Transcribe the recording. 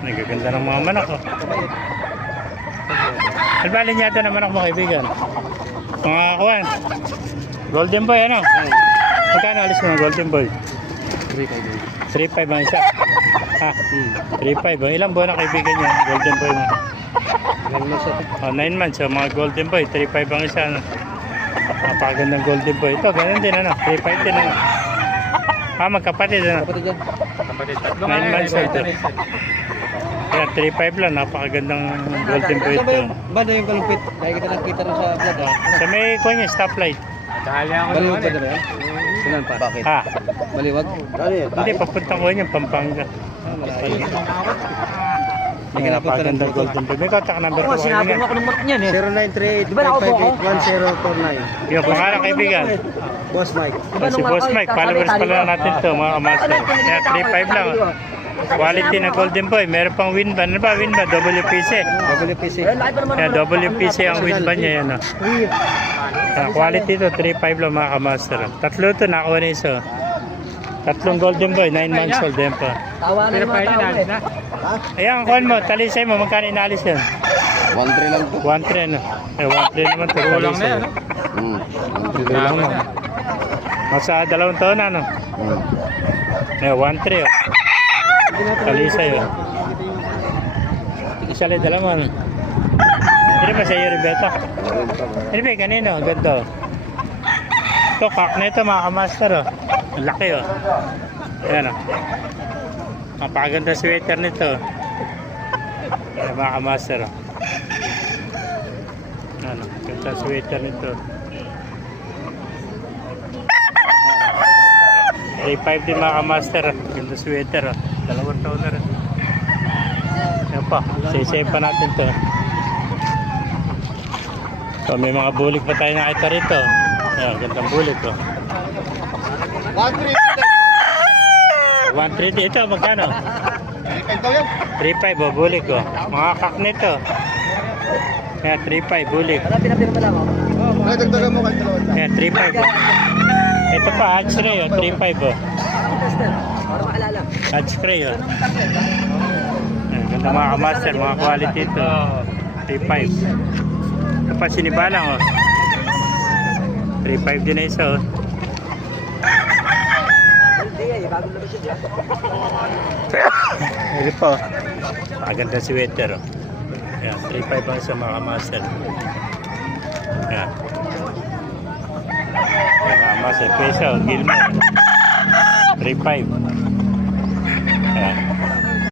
Nagaganda ng mga manok, oh. Albali niya ito ng manok mo, kaibigan. Mga kuwan. Golden boy, ano? Magkano alis mo ng golden boy? 3.5 ang isa. Ha? 3.5. Ilang buwan na kaibigan niya? Golden boy mo. 9 months. So, mga golden boy. 3.5 ang isa. Ano? Napakagandang golden boy. Ito, ganun din. Ano? 3.5 din. Ano? Magkapatid. Ano? Kapatid. 9 months old. Kaya 3.5 lang. Napakagandang golden boy ito. Banda yung kalupit. Kaya kita nakita rin sa vlog. Sa may kunya, stoplight. Dahali ako Baliwag naman ba eh. yan? Sinan pa? Bakit? Ha? Baliwag? Hindi, papuntang kunya, Pampanga. Hindi ka napagandang golden boy. May contact number ko. Sinabi mo ako ng mark niyan eh. 0938-558-1049. Yung pangalan kaibigan. Boss Mike. Si Boss Mike, followers pala natin to mga kamaster. Kaya 3.5 lang. Quality na golden boy. Meron pang win ban. Ano ba win ban? WPC. WPC. Kaya WPC ang win ban niya yan. Kaya quality to 3.5 lang mga kamaster. Tatlo to nakuha na isa. Tatlong golden boy, 9 months old din pa. Tawa na yung mga tao eh. Ayan, kuhan mo, talisay mo, magkano inalis yan? 1-3 lang po. 1.3 ano? 1.3 naman to. Kulang na yan. Kulang na. Masa 2 taon na ano? 1.3 oh. Talisay oh. Isa lang dalaman. Hindi ba sa iyo, Rebeta? Hindi ba, kanino? Ganda oh. Ito, kak na ito mga kamaster oh. Ang laki oh. Ayan oh. Napakaganda sweater nito. Ayan mga kamaster oh. Ano, ganda sweater nito. 3.5 din mga kamaster oh. Ganda sweater oh. 2 taon na rin. Ayan pa, sisave pa natin to. So, may mga bulik pa tayo nakita rito. Ayan, gandang bulik oh. 130 ito, magkano? 3.5 oh, bulik oh. Mga kak nito. Kaya 3.5 bulik. Kaya 3.5 oh. Ito pa, hatch ray oh, 3.5 oh. Hatch ray oh. Ayan, ganda mga kamaster, mga quality ito. 3.5. Ito pa, sinibalang oh. 3.5 din na isa oh. Ito po. Maganda si sweater oh. Ayan, 3.5 ang isa mga kamaster. Ayan. Mga kamaster, pesa oh, Gilmore. 3.5. Ayan.